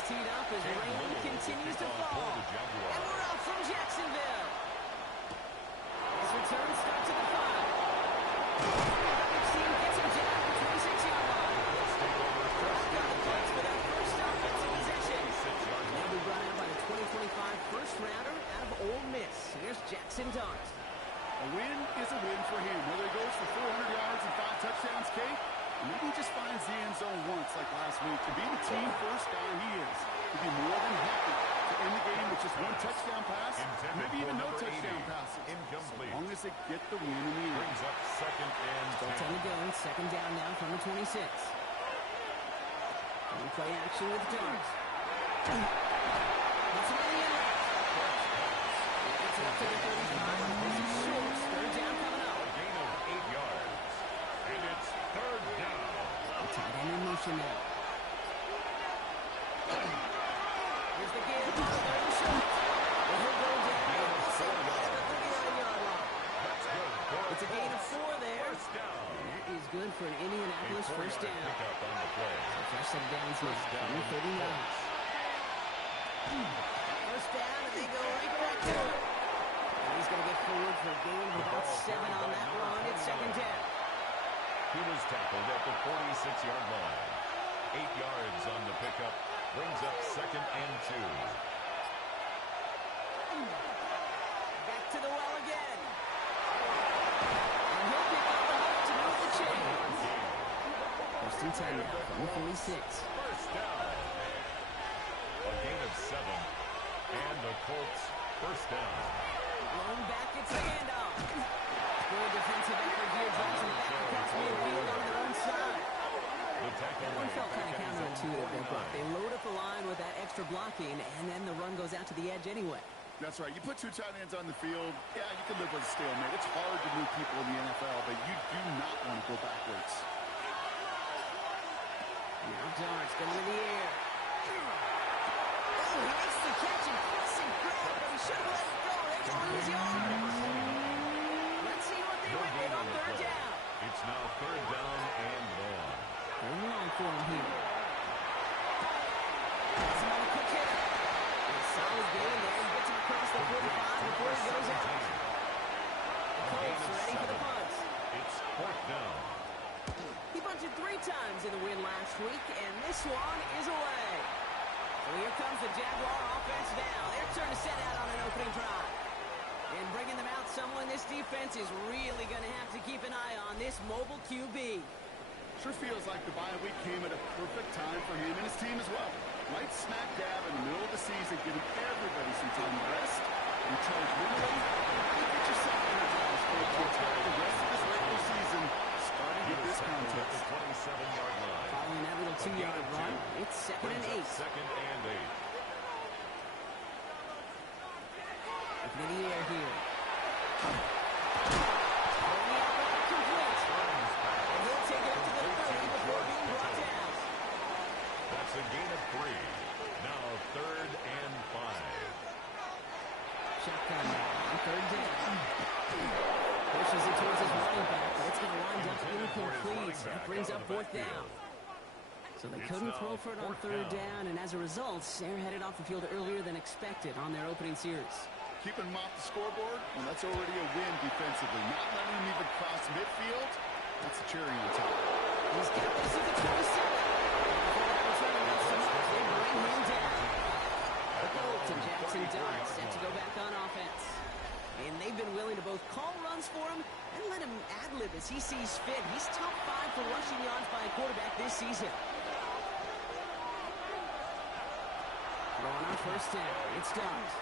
is teed up as rain continues to fall. And we're off from Jacksonville. This return starts at the 5. Each team gets him down at the 26-yard line. Got the Colts for their first offensive possession. They'll be brought out by the 2025 first-rounder out of Ole Miss. Here's Jackson Dart. A win is a win for him. Whether he goes for 400 yards and 5 touchdowns, Kate, or maybe he just finds the end zone once like last week. To be the team first guy he is, he'd be more than happy to end the game with just 1 touchdown pass, maybe even no touchdown passes. As long as they get the win in the end. Brings up second and 10 to go. Second down now from the 26. Play action with Dart. That's an end. It's up to the 35. This is short. Third down coming up. a gain of 8 yards. And it's third down. Tight end in motion now. Here's the give. Third and short. And he'll go down at the 39-yard line. It's a gain of 4 there. First down. That is good for an Indianapolis first down. Pickup on the play. Fresh set of downs now. 30 yards. First down, and they go right back to it. And he's going to get forward for a gain of about 7 on that run. It's second down. He was tackled at the 46-yard line. 8 yards on the pickup. Brings up second and 2. Back to the well again. And he'll pick up the hook to move the chains. First and 10 now from the 46. First down. A gain of 7. And the Colts first down. Blown back, it's a handoff. Good defensive effort here. Drops it back across midfield on their own side. That one felt kind of counterintuitive, though, Buck. They load up the line with that extra blocking, and then the run goes out to the edge anyway. That's right. You put 2 tight ends on the field, yeah, you can live with a stalemate. It's hard to move people in the NFL, but you do not want to go backwards. Now Dart's going in the air. Oh, he makes the catch and pressing grab, but he should have let it go. They can lose yards. Let's see what they win with on third down. It's now third down and long. Third long for him here. That's another quick hit. A solid gain there. He gets him across the 45 before he goes out. The Colts ready for the punt. It's fourth down. He bunted 3 times in the win last week, and this one is away. So here comes the Jaguar offense now. Their turn to set out on an opening drive. And bringing them out, someone this defense is really going to have to keep an eye on, this mobile QB. Sure feels like the bye week came at a perfect time for him and his team as well. Right smack dab in the middle of the season, giving everybody some time to rest, recharge mentally, and get yourself energized for the rest of this regular season, starting with this contest. The 27-yard line. Following that little 2-yard run, it's second and 8. Second and 8. Up in the air here. And he'll take it up to the 30 before being brought down. That's a gain of 3. Now third and 5. Shotgun now on third down. Pushes it towards his running back, but it's going to wind up incomplete. That brings up fourth down. So they couldn't throw for it on third down, and as a result, they're headed off the field earlier than expected on their opening series. Keeping him off the scoreboard, well, that's already a win defensively. Not letting him even cross midfield, that's a cherry on top. He's got this at the 27. Before that return against the Marks, they bring him down. The Colts and Jackson Dart set to go back on offense. And they've been willing to both call runs for him and let him ad-lib as he sees fit. He's top 5 for rushing yards by a quarterback this season. Throwing on first down, it's Dart.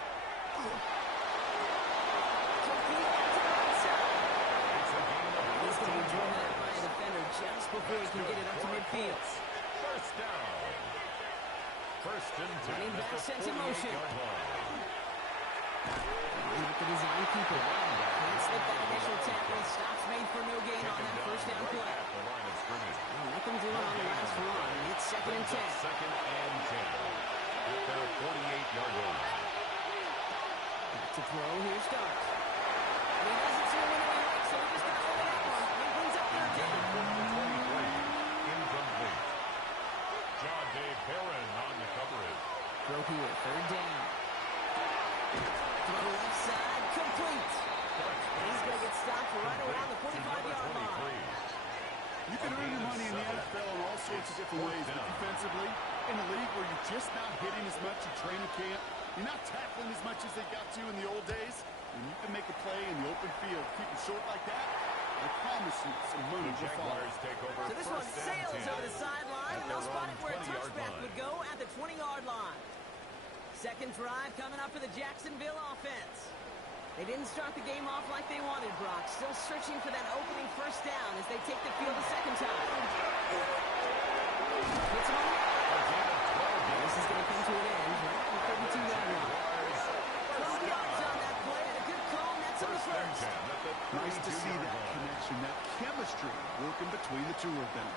He's going to be driven out by a defender just before he can get it up to midfield. First down. First and 10. Running back sent in motion. Line up the design keeper. Can't slip that initial tackle. Stops made for no gain on that first down play. Nothing doing on the last run. It's second and 10. Second and 10. At their 48-yard line. Back to throw. Here's Dart. And he doesn't see him anyway, so he just got to hold that one. He brings up third down. Incomplete. John Dave Barron on the coverage. go here. Third down. Throw left side, complete. And he's going to get stopped right around the 45-yard line. You can earn your money in the NFL in all sorts of different ways, but defensively, in a league where you're just not hitting as much in training camp, you're not tackling as much as they got to in the old days, and you can make a play in the open field. Keep it short like that, I promise you some money will follow. So this one sails over the sideline, and they'll spot it where a touchback would go at the 20-yard line. Second drive coming up for the Jacksonville offense. They didn't start the game off like they wanted, Brock. Still searching for that opening first down as they take the field a second time. This is going to come to an end right at the 32-yard line. 12 yards on that play, and a good call, and that's on the first. Nice to see that connection, that chemistry working between the two of them.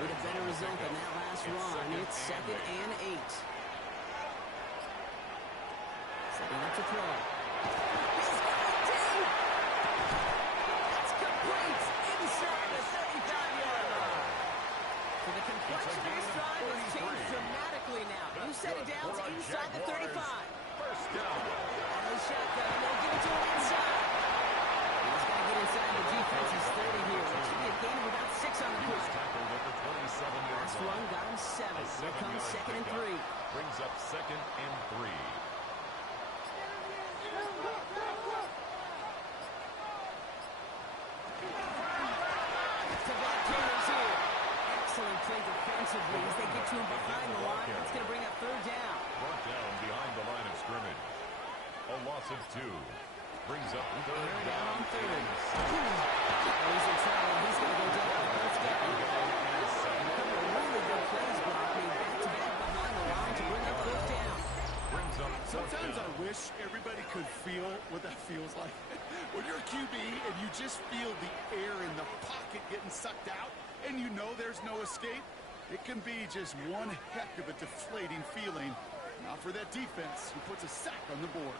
With a better result than that last run, it's 2nd and 8. Setting up to throw. He's going deep. That's complete inside the 35-yard line. So the complexion of this drive has changed dramatically now. New set of downs inside the 35. First down. Out of the shotgun, they'll give it to him inside. He's got to get inside the defense's 30 here. That should be a gain of about 6 on the play. Last run got him 7. Here comes 2nd and 3. Brings up 2nd and 3. Excellent play defensively as they get to him behind the line. That's going to bring up 3rd down. Brought down behind the line of scrimmage. A loss of 2. Brings up 3rd down on 3rd. He's in trouble. He's going to go down. Let's go. Really good plays, Brock. Back-to-back behind the line to bring up 4th down. Brings up Sometimes I wish everybody could feel what that feels like. When you're a QB and you just feel the air in the pocket getting sucked out and you know there's no escape, it can be just one heck of a deflating feeling. Not for that defense who puts a sack on the board.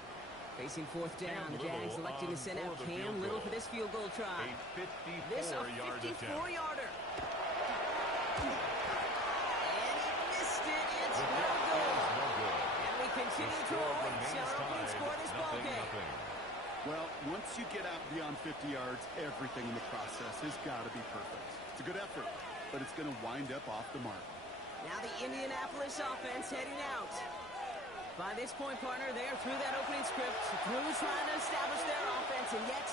Facing 4th down, the Jags electing to send out Cam Little for this field goal try. This a 54-yarder. And he missed it. It's no good. And we continue to await our opening score this ballgame. Well, once you get out beyond 50 yards, everything in the process has got to be perfect. It's a good effort, but it's going to wind up off the mark. Now the Indianapolis offense heading out. By this point, partner, they are through that opening script, through trying to establish their offense, and yet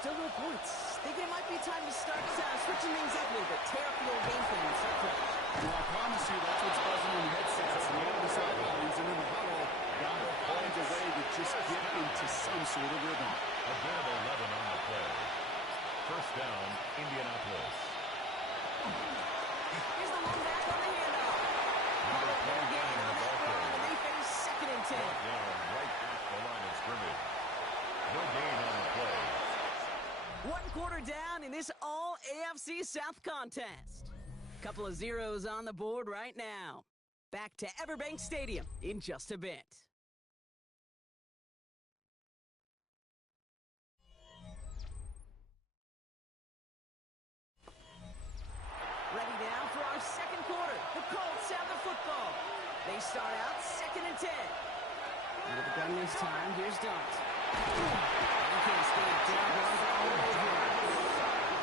still no points. Thinking it might be time to start switching things up a little bit, tear up the old game plan and start fresh. Well, I promise you that's what's buzzing on the headsets and on the sidelines and in the huddle. Gotta find a way to just get into some sort of rhythm. A gain of 11 on the play. First down, Indianapolis. Here's the one back on the handoff. Call it no gain on that run, and they face 2nd and 10. Brought down right at the line of scrimmage. No gain on the play. 1 quarter down in this all AFC South contest. Couple of zeros on the board right now. Back to Everbank Stadium in just a bit. Ready now for our second quarter. The Colts have the football. They start out 2nd and 10. Out of the gun this time, here's Dunt. And can't escape. Jaguars all over him.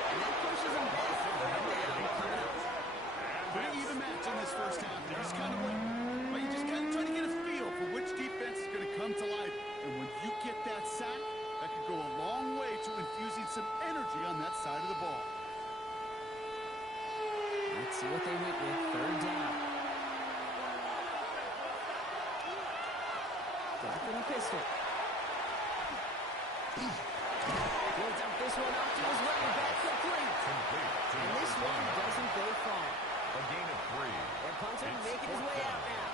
And that pushes him back to 3rd down. Coming up. Pretty even match in this first half. You just kind of try to get a feel for which defense is going to come to life. And when you get that sack, that could go a long way to infusing some energy on that side of the ball. Let's see what they went with. 3rd down. Back from the pistol. Builds up this one off to his running back. Complete. And this one doesn't go far. A gain of 3. And punter making his way out now.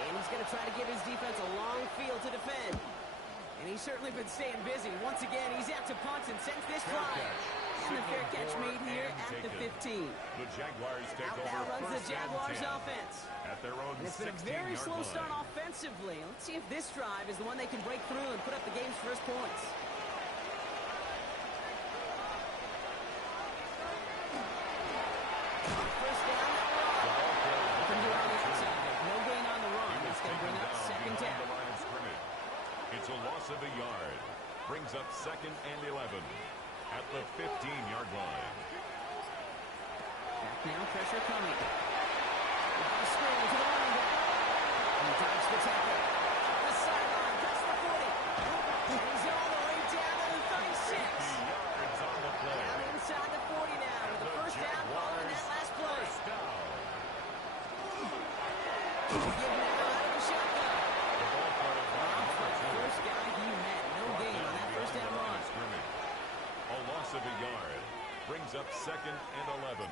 And he's going to try to give his defense a long field to defend. And he's certainly been staying busy. Once again, he's out to punt and sends this flying. And the fair catch made here at the 15. The Jaguars take Out over now runs the first and Jaguars 10 offense. at their own And it's been a very 16-yard slow line. start offensively. Let's see if this drive is the one they can break through and put up the game's first points. First down, now we're on. Can do it on the outside there. No gain on the run. That's going to bring up second behind down. the line of scrimmage. It's a loss of a yard. Brings up second and 11 at the 15-yard line. Back now, pressure coming. Without a screen to the running back. And he dodged the tackle. Up the sideline, past the 40. And he's all the way down to the 36. Yards on the play. Down inside the 40 now with the first down following that last play. First down. Give now out of the shotgun. The ball carried by First guy he met. No gain on that first down run. scrimmage. A loss of a yard. Brings up second and 11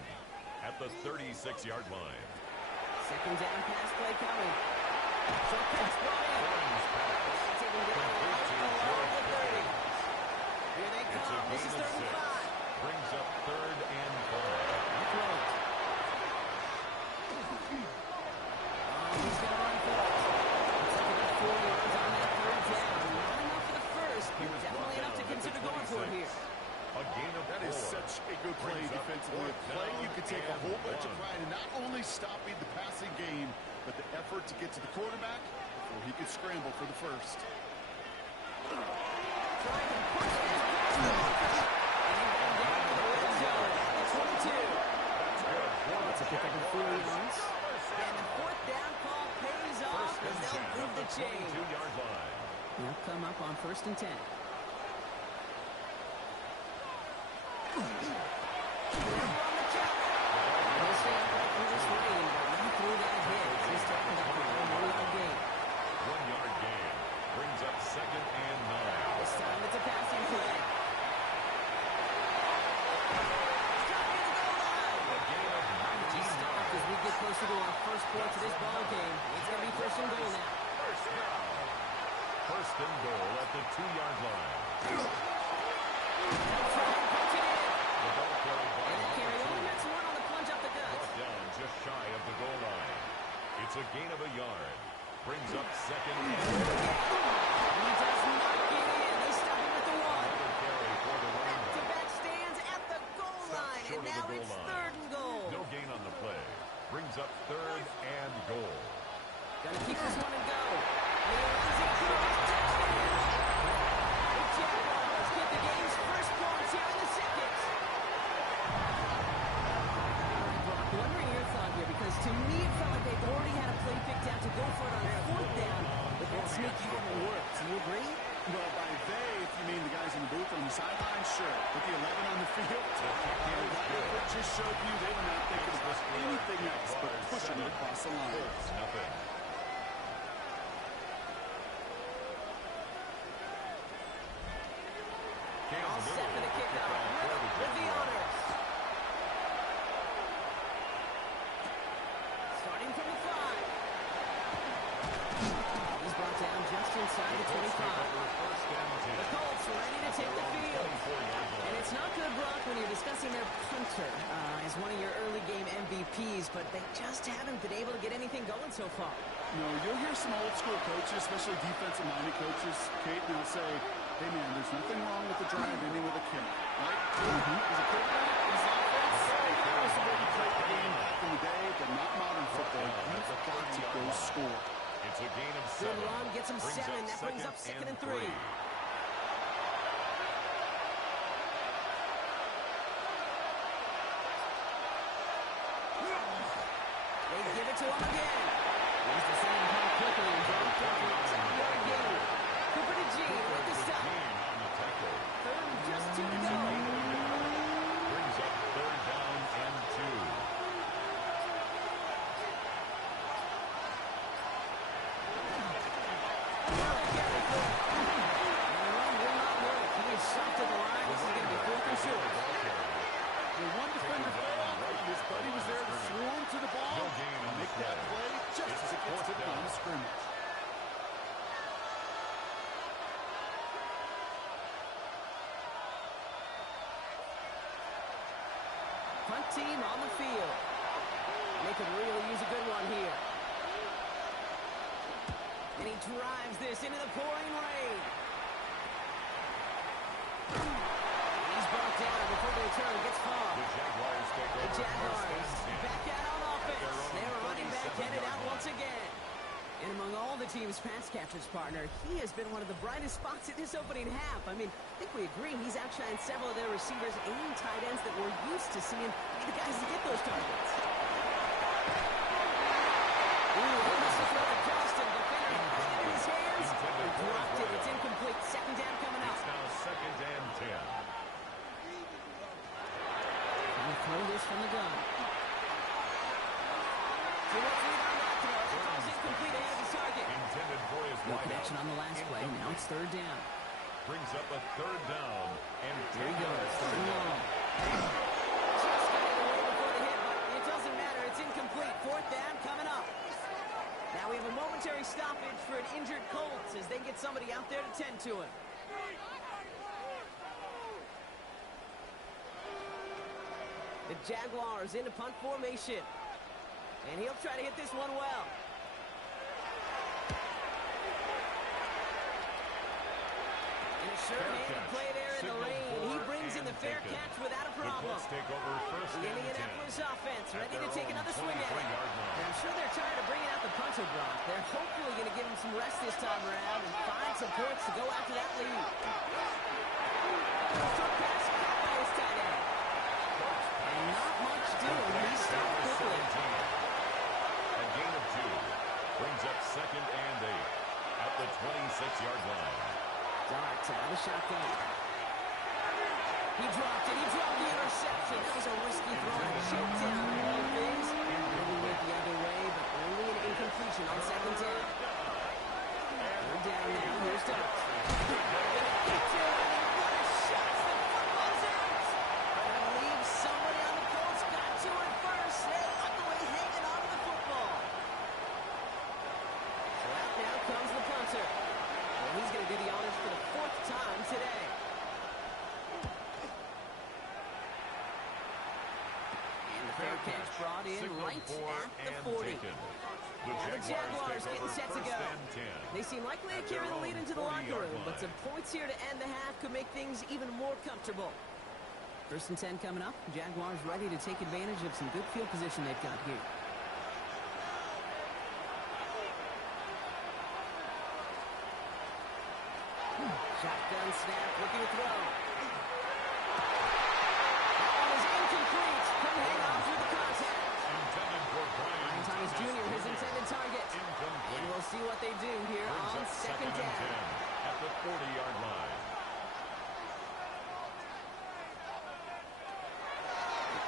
at the 36-yard line. Second down pass play coming. Short pass brought in. Taking down along the 30. Here they It's a come. This gain is of 35. 6. Brings up third and 5. Close. He's going to run for it. Looks like about 4 yards on that third down. Not enough for the first, but definitely enough to consider going for it here. A gain of That is such a good play defensively. A play you could take a whole bunch of pride in not only stopping the passing game, but the effort to get to the quarterback before he could scramble for the first. Trying to push this pass off. And he's going down to the red zone at the 22. That's a pick up of 4 yards. And the fourth down call pays off as they'll move the chain. 22-yard line. They'll come up on first and 10. They're on the count. He'll stay upright through this rain, but not through that hit. He's talking about the 1-yard gain. 1-yard gain. Brings up second and 9. This time it's a passing play. A gain of 19 Stop as we get closer to our first points of this ball game. It's going to be first and goal now. First down. First and goal at the 2-yard line. Try and punch it in. The ball carried by And that carry number only 2. makes one on the plunge up the guts. Brought down just shy of the goal line. It's a gain of a yard. Brings up second and He does not get in. They stop him at the 1. another carry for the running back. Back-to-back stands at the goal line. Short And of now the goal it's line. third and goal. No gain on the play. Brings up third and goal. Gotta keep this one and go. And he runs it across. Touchdown. The Jaguars get the game's first points here in the second. Brock, wondering your thought here, because to me it felt like they already had a play picked out to go for it on fourth down, but that sneak hadn't worked. Do you agree? Well, by they, if you mean the guys in the booth on the sideline, sure. But the 11 on the field, it just showed you they were not thinking about anything else but pushing it across the line. Nothing. All set for the kickoff. With the honors. Starting from the 5. He's brought down just inside the 25. The Colts ready to take the field. And it's not good, Brock, when you're discussing their punter as one of your early game MVPs, but they just haven't been able to get anything going so far. No, you'll hear some old school coaches, especially defensive-minded coaches, Kate, and they'll say, hey, man, there's nothing wrong with the drive ending with a kick. Right? As a quarterback, as offense, that was the way you played the game back in the day, but not modern football. You've got to go score. It's a gain of Good 7. run, gets him 7. That brings up second and 3. They give it to him again. He's the same how quickly and very quickly. 7-yard gain. Cooper to Gene with the stop. On the tackle. Third and just 2 to go. Brings up third down and 2. Another carry for him. And the run will not work. He is shot to the line. This is going to be fourth and short. The one defender fell off, and his buddy was there to swarm to the ball No gain on and the make that play. play just It's as it gets to the fourth line down. of scrimmage. team on the field. And they could really use a good one here. And he drives this into the pouring rain. He's brought down before the return gets far. The Jaguars take over. The Jaguars back out on offense. They're running back headed out once again. And among all the team's pass catchers, partner, he has been one of the brightest spots in this opening half. I mean, I think we agree he's outshined several of their receivers and tight ends that we're used to seeing be the guys to get those targets. Ooh, he must have thrown it past him. Defender had it in his hands. He dropped it. It's incomplete. Second down coming up. It's now 2nd and 10. He'll throw this from the gun. Too much lead on that throw. That ball's incomplete ahead of his target. Intended for his No wide connection out. on the last play. Now it's third down. Brings up a 3rd down. And Here he goes. Third and long. Just got it away before the hit, but it doesn't matter. It's incomplete. 4th down coming up. Now we have a momentary stoppage for an injured Colts as they get somebody out there to tend to him. The Jaguars into punt formation. And he'll try to hit this one well. And a sure-handed play there in the rain. He brings in the fair catch without a problem. The Colts take over 1st The and 10. Indianapolis offense ready to their take own another swing at it. 23-yard line. And I'm sure they're tired of bringing out the punter block. They're hopefully going to give him some rest this time around and find some points to go after that lead. Short pass caught by his tight end. And not much doing. He stopped quickly. A gain of 2. Brings up 2nd and 8 at the 26-yard line. Dart out of shotgun. He dropped it. He dropped the interception. That was a risky throw and a choked down of all things. Maybe went the other way, but only an incompletion on 2nd down. 3rd down now. Here's Dart. What a shot. The football's out. I believe somebody on the Colts got to it first. They luckily hanging on to the football. So out now comes the punter. Well, he's going to do the honors for the 4th time today. And the fair catch brought in right at the 40. The Jaguars getting set to go. 10. They seem likely to carry the lead into the locker room, but some points here to end the half could make things even more comfortable. 1st and 10 coming up. Jaguars ready to take advantage of some good field position they've got here. Shotgun snap, looking to throw. That one is incomplete. Couldn't hang on through the contact. Intended for Brian Thomas Jr., his intended target. And we'll see what they do here on 2nd down. At the 40-yard line.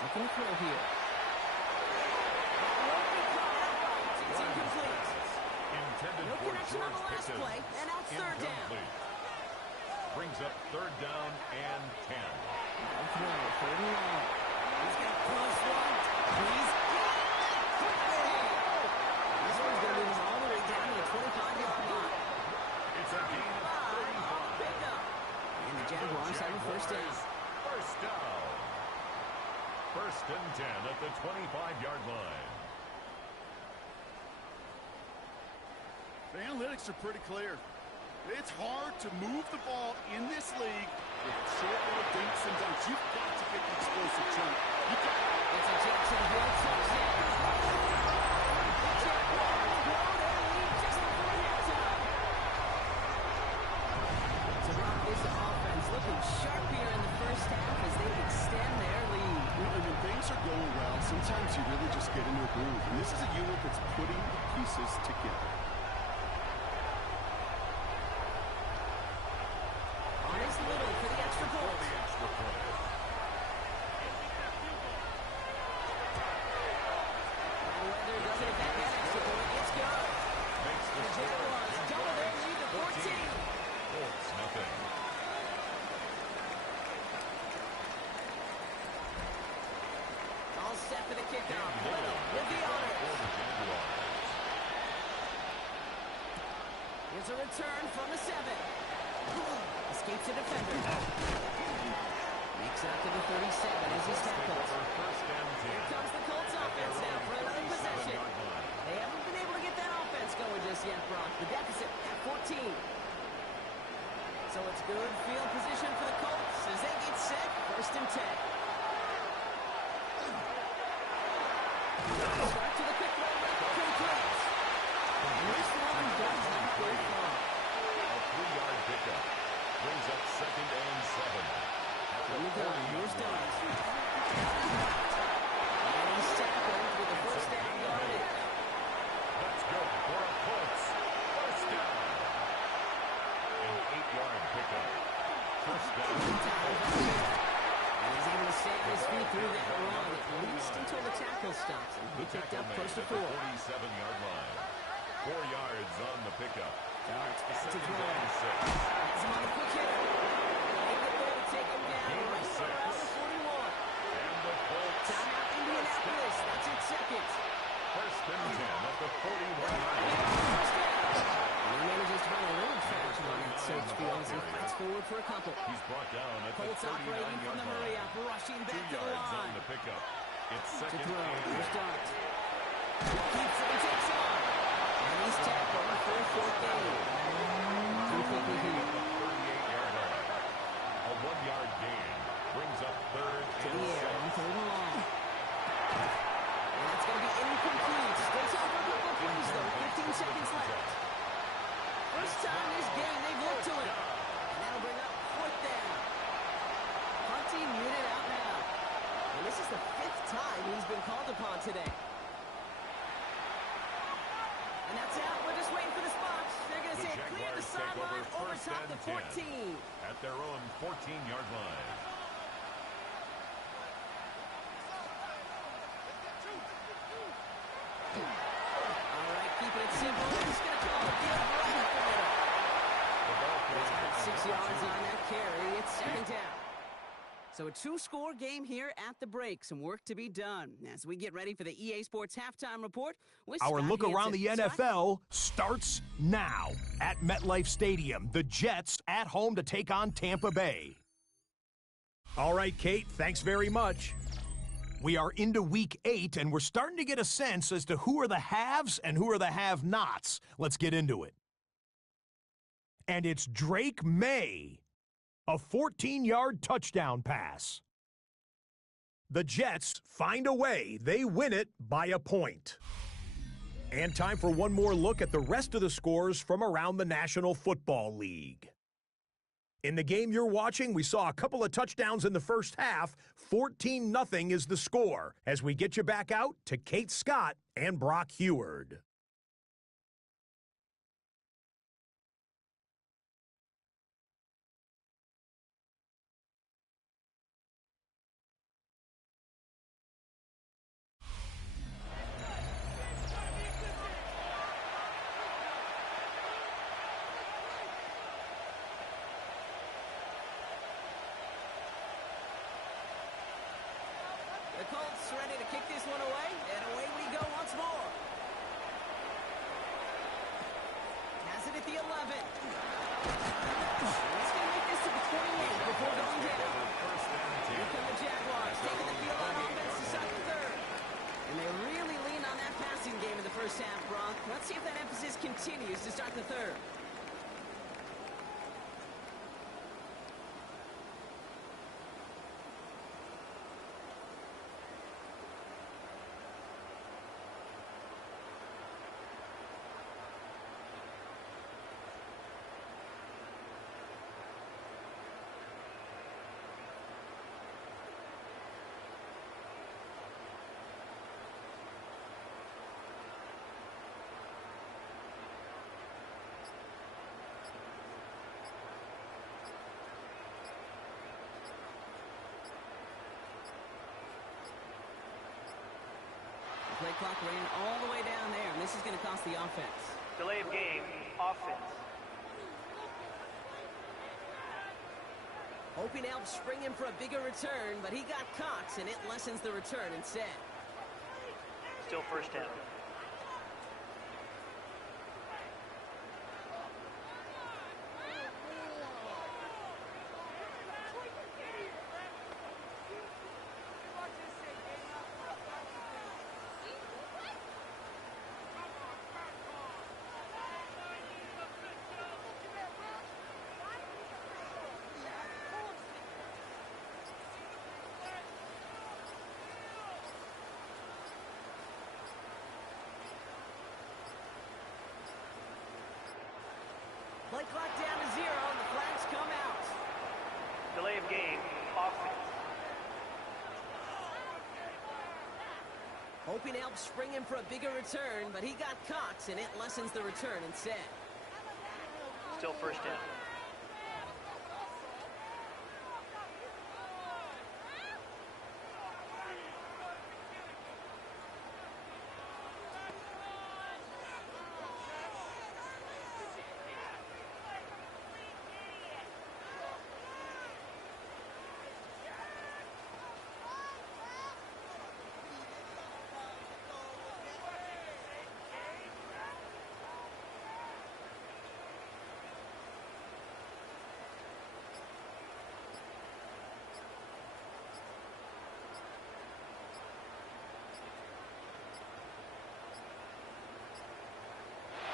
Looking to throw here. That won't be caught upright. It's incomplete. Intended No for connection on George the last Pickens. play, and now it's 3rd down. Incomplete. Brings up 3rd down and 10. Now throw, 3rd and long. He's got +1. He's got it quickly. This one's going to move him all the way down to the 25-yard line. It's a gain of 35. Pickup. And the Jaguars have a 1st down. First down. 1st and 10 at the 25-yard line. The analytics are pretty clear. It's hard to move the ball in this league with short little dinks and dunks. You've got to get the explosive chunk. It's a Jacksonville touchdown. The Jaguars blow their lead just before halftime. To rock this offense, looking sharp here in the 1st half as they extend their lead. When things are going well, sometimes you really just get into a groove. And this is a unit that's putting the pieces together. Honest Little for the extra point. Weather doesn't affect that extra point. It's good. The Jaguars double their lead to 14. Colts, nothing. All set for the kickoff. Little with the honors. Here's a return from the 7. Escapes a defender. Makes it up to the 37 as he's tackled. First and 10. Here comes the Colts offense now for another possession. They haven't been able to get that offense going just yet, Brock. The deficit at 14. So it's good field position for the Colts as they get set. First and 10. Start to the quick throw, complete. And this one does not go far. A 3-yard pickup brings up second and 7. Here we go. Here's Dobbs. And he's tackled with a first down yardage. Let's go for a Colts. First down. An 8-yard pickup. First down. And he's able to stay on his feet through that run, at least until the tackle stops him. He picked up close to 4. 47-yard line. 4 yards on the pickup. Darts back to Second throw. and 6. Has him on the quick hitter. They get there to take him down Gain of right 6. around the 41. And the Colts. Timeout Indianapolis. That's its second. First and 10 at the 41-yard line. And he manages to find a little traction on that search field as he fights forward for a couple. He's brought down at the Colts operating from 39-yard the line. hurry up, rushing 2 back to the yards on line. the pickup. It's To second throw. and Here's 8. Darts. Keeps it and takes on. And he's tackled for a fourth gain. Completely here. 38-yard line. A 1-yard gain brings up third To and the air on 6. third and long. And that's going to be incomplete. Still time for a couple of plays, though. 15 seconds left. First time this game, they've looked to it. And that'll bring up fourth down. Hunting unit out now. And this is the 5th time he's been called upon today. And that's out. We're just waiting for the spots. They're going to The say it clear the Jaguars take over sideline over first top and the 10 14. at their own 14-yard line. All right, keeping it simple. He's going to call it field right up the middle. The ball It's carrier got 6 number yards 2. on that carry. It's second down. So a 2-score game here at the break. Some work to be done as we get ready for the EA Sports Halftime Report with Our Scott look around the Hansen. Scott? NFL starts now. At MetLife Stadium, the Jets at home to take on Tampa Bay. All right, Kate, thanks very much. We are into week 8, and we're starting to get a sense as to who are the haves and who are the have-nots. Let's get into it. And it's Drake May. A 14-yard touchdown pass. The Jets find a way. They win it by a point. And time for one more look at the rest of the scores from around the National Football League. In the game you're watching, we saw a couple of touchdowns in the first half. 14-0 is the score as we get you back out to Kate Scott and Brock Heward. The Colts ready to kick this one away, and away we go once more. Has it at the 11. He's going to make this to the 28 before going down. Here come the Jaguars, taking the field on offense to start the third. And they really leaned on that passing game in the first half, Brock. Let's see if that emphasis continues to start the third. Play clock ran all the way down there, and this is going to cost the offense. Delay of game, offense. Hoping to help spring him for a bigger return, but he got caught, and it lessens the return instead. Still first down. hoping to help spring him for a bigger return, but he got caught, and it lessens the return instead. Still first down.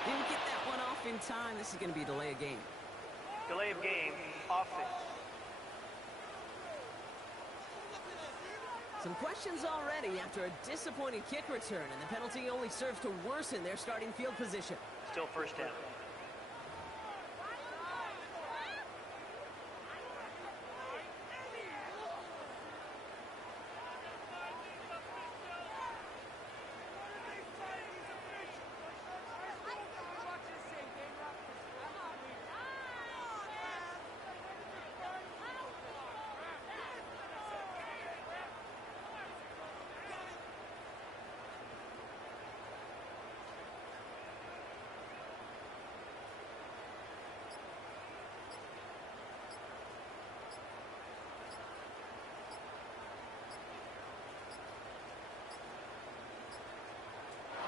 Didn't get that one off in time. This is going to be a delay of game. Delay of game, offense. Some questions already after a disappointing kick return, and the penalty only serves to worsen their starting field position. Still first down.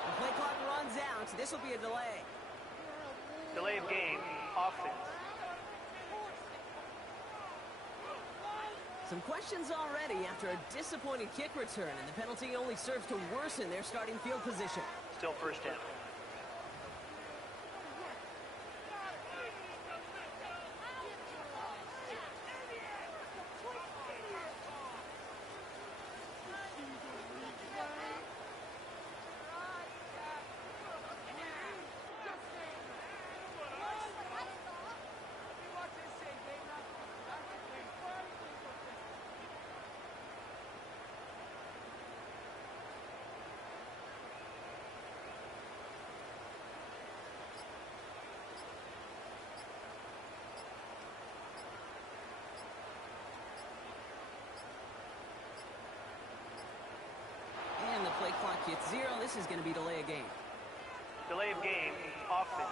The play clock runs out. This will be a delay. Delay of game, offense. Some questions already after a disappointing kick return, and the penalty only serves to worsen their starting field position. Still first down. And the play clock hits 0. This is going to be delay of game. Delay of game, offense.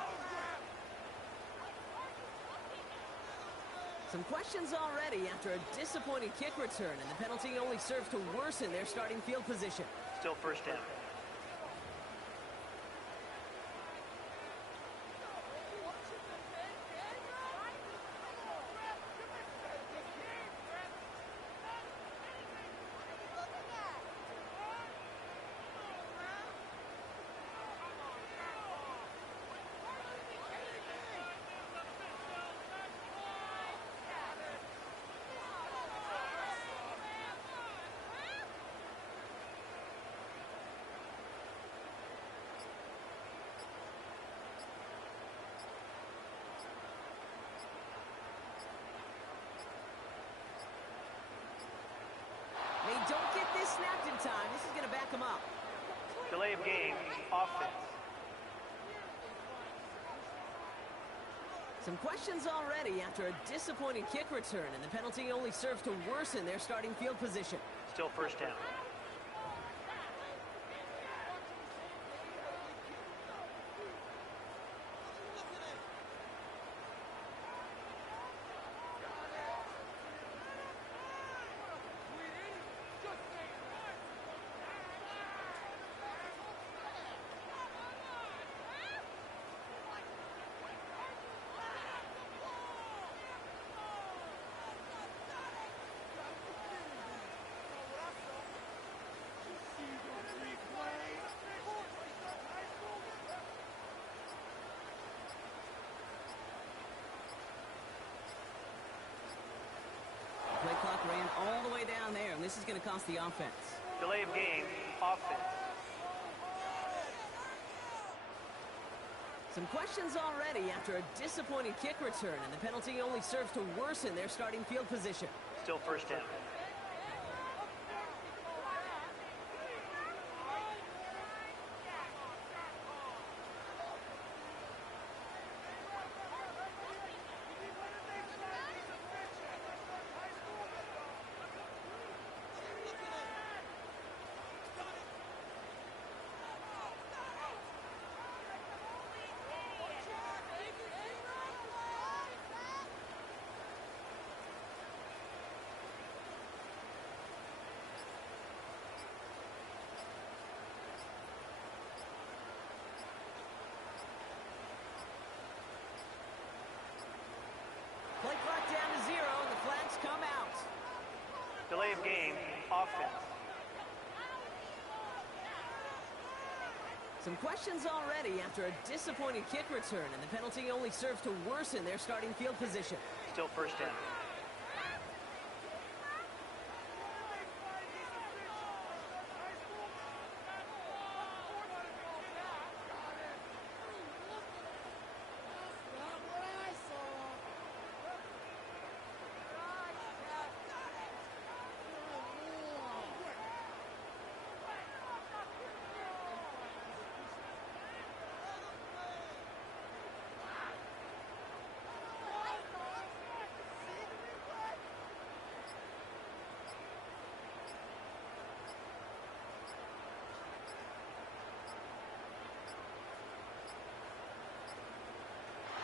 Some questions already after a disappointing kick return, and the penalty only serves to worsen their starting field position. Still first down. They don't get this snapped in time. This is going to back them up. Delay of game, offense. Some questions already after a disappointing kick return, and the penalty only serves to worsen their starting field position. Still first down. Play clock ran all the way down there, and this is going to cost the offense. Delay of game, offense. Some questions already after a disappointing kick return, and the penalty only serves to worsen their starting field position. Still first down. Delay of game, offense. Some questions already after a disappointing kick return, and the penalty only served to worsen their starting field position. Still first down.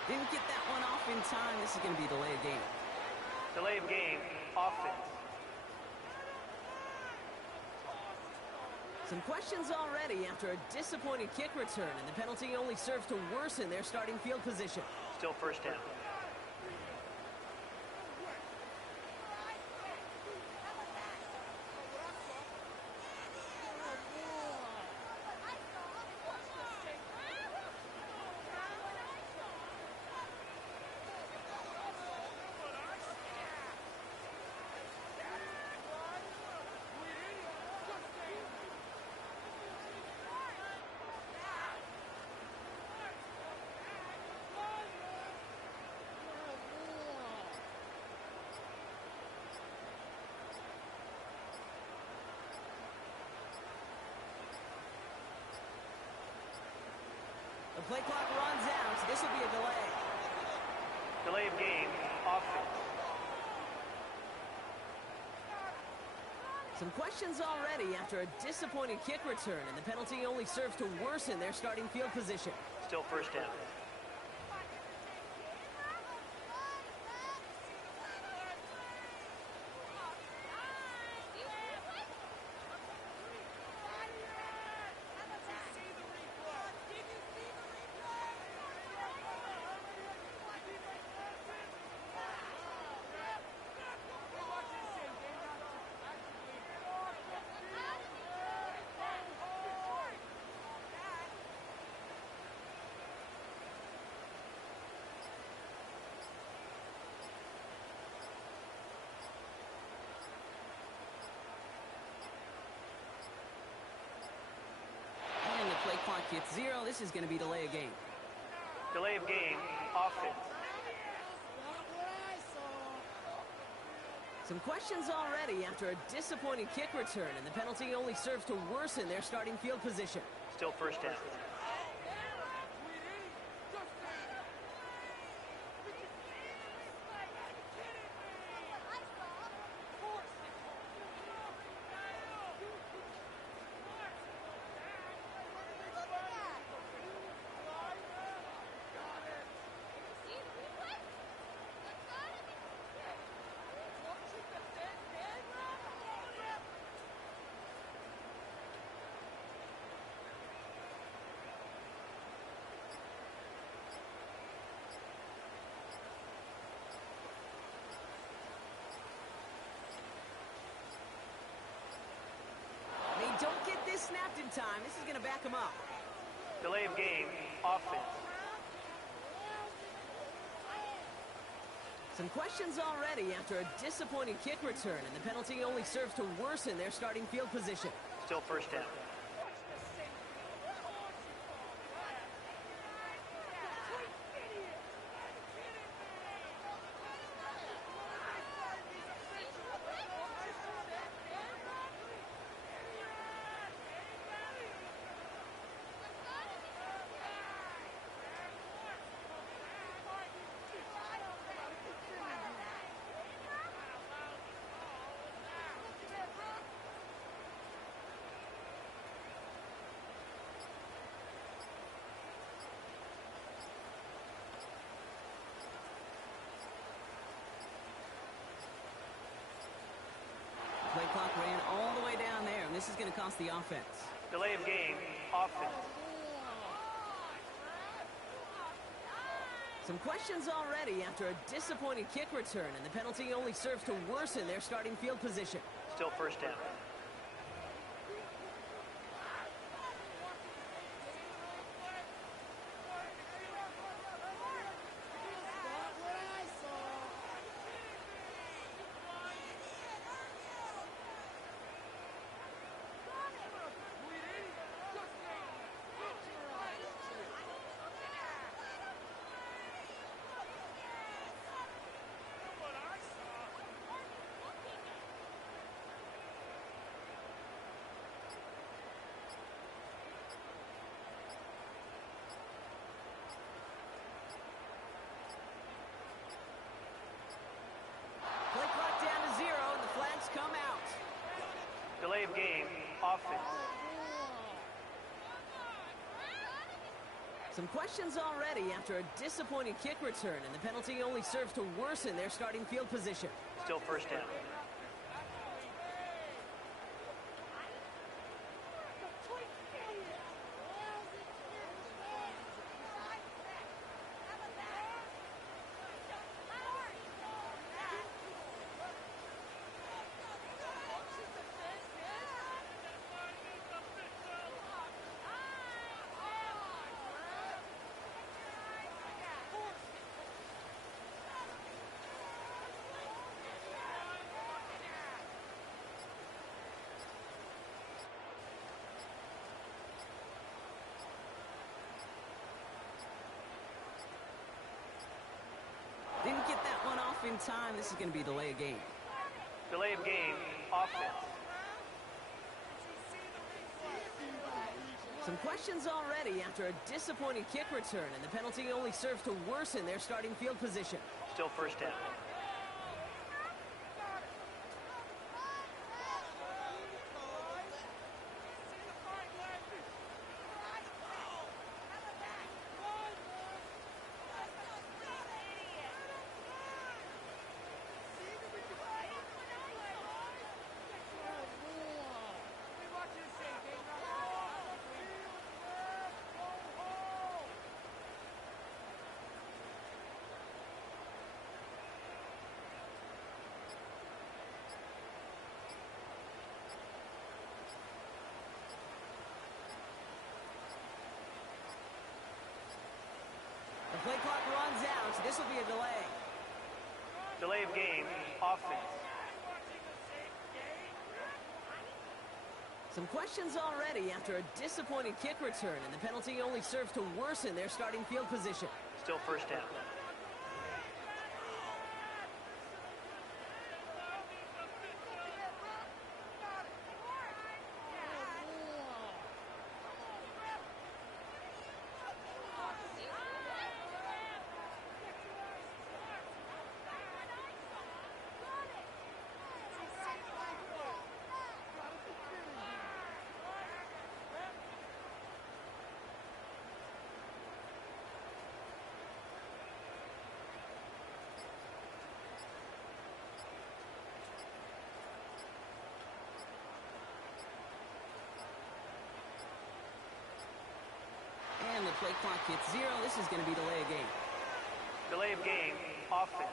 Didn't get that one off in time. This is going to be delay of game. Delay of game, offense. Some questions already after a disappointing kick return, and the penalty only served to worsen their starting field position. Still first down. The play clock runs out. This will be a delay. Delay of game, offense. Some questions already after a disappointing kick return, and the penalty only served to worsen their starting field position. Still first down. And the play clock hits 0. This is going to be delay of game. Delay of game, offense. Some questions already after a disappointing kick return, and the penalty only serves to worsen their starting field position. Still first down. They don't get this snapped in time. This is going to back them up. Delay of game, offense. Some questions already after a disappointing kick return, and the penalty only serves to worsen their starting field position. Still first down. Play clock ran all the way down there, and this is going to cost the offense. Delay of game, offense. Some questions already after a disappointing kick return, and the penalty only serves to worsen their starting field position. Still first down. Play clock down to 0, and the flags come out. Delay of game, offense. Some questions already after a disappointing kick return, and the penalty only serves to worsen their starting field position. Still first down. Didn't get that one off in time. This is going to be delay of game. Delay of game, offense. Some questions already after a disappointing kick return, and the penalty only serves to worsen their starting field position. Still first down. The play clock runs out. This will be a delay. Delay of game, offense. Some questions already after a disappointing kick return, and the penalty only serves to worsen their starting field position. Still first down. And the play clock hits 0. This is going to be delay of game. Delay of game, offense.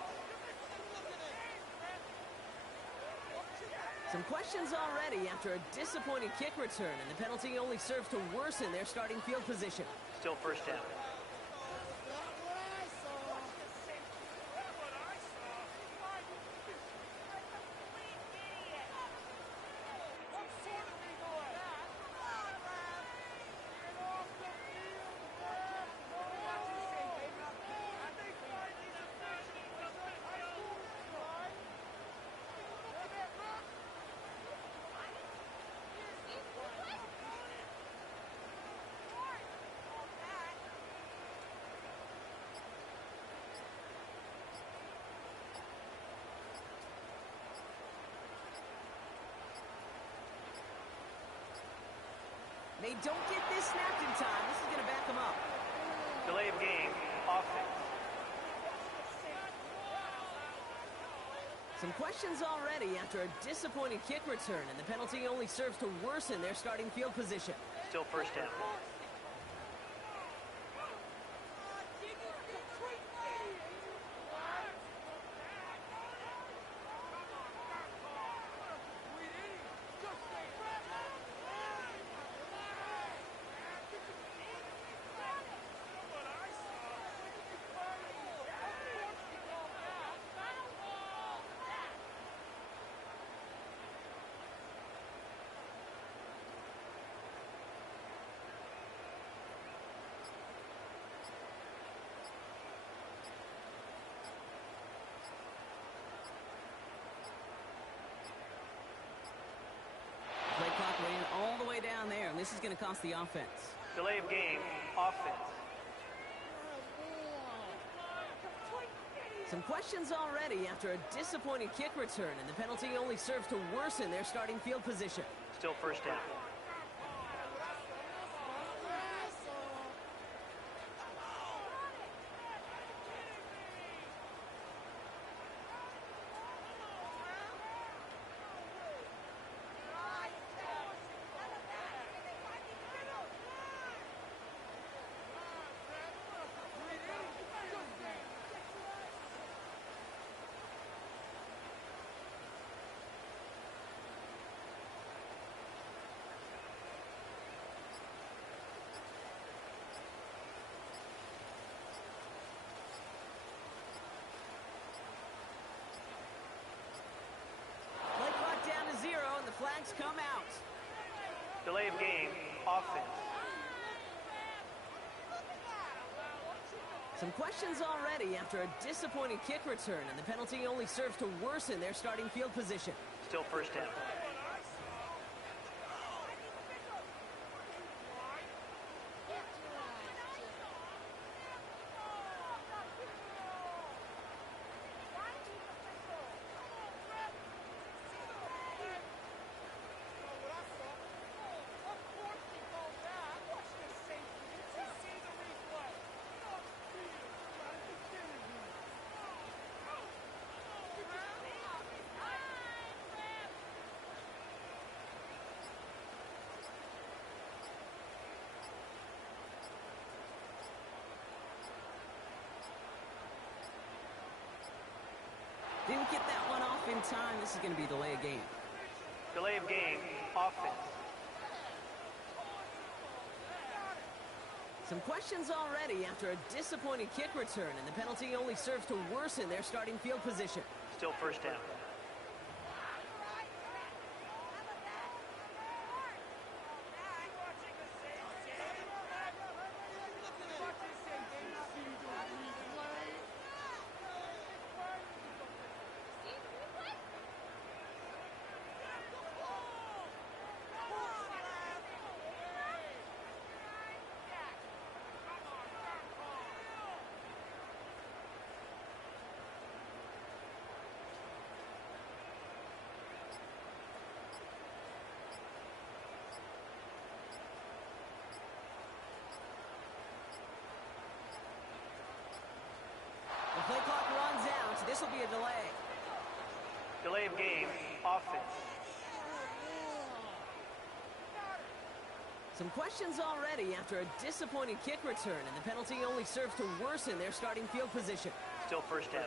Some questions already after a disappointing kick return, and the penalty only serves to worsen their starting field position. Still first down. They don't get this snapped in time. This is going to back them up. Delay of game, offense. Some questions already after a disappointing kick return, and the penalty only serves to worsen their starting field position. Still first down. This is going to cost the offense. Delay of game, offense. Some questions already after a disappointing kick return, and the penalty only serves to worsen their starting field position. Still first down. Play clock down to 0, and the flags come out. Delay of game, offense. Some questions already after a disappointing kick return, and the penalty only serves to worsen their starting field position. Still first down. Didn't get that one off in time. This is going to be delay of game. Delay of game, offense. Some questions already after a disappointing kick return, and the penalty only serves to worsen their starting field position. Still first down. The play clock runs out. This will be a delay. Delay of game, offense. Some questions already after a disappointing kick return, and the penalty only serves to worsen their starting field position. Still first down.